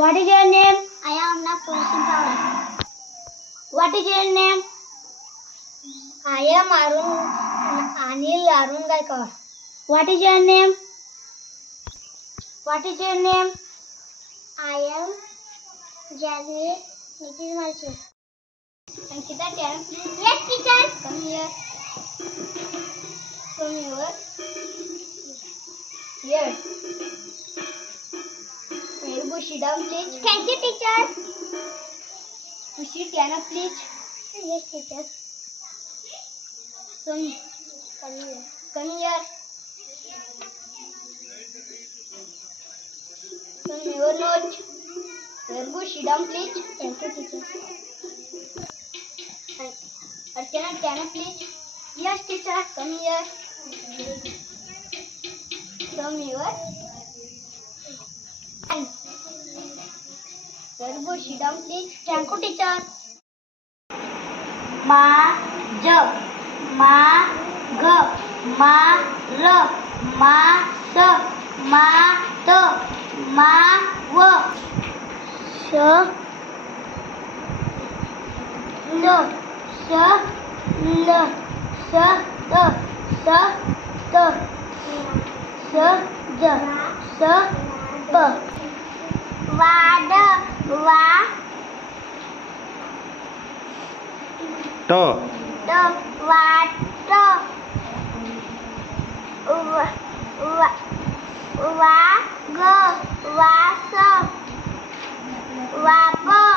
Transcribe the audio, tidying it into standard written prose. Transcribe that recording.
What is your name? I am not Kulsum Power. What is your name? I am Anil Arun Gaikar. What is your name? What is your name? I am Janvi Nikhil Marchi. Ankita, can please? Yes, teacher. Come here. Come here. Here. May you sit down, please? Thank you, teacher. You sit, Diana, please. Yes, teacher. Come here. Come here. Come your note. Very good. Sit down, please. Thank you, teacher. Archana, can you please? Yes, teacher. Come here. Come here. Very good. Sit down, please. Thank you, teacher. Ma j ma g ma l ma s ma t ma w s l s l s t s t s j s p vad va ट ट वाट वा ग वास वाप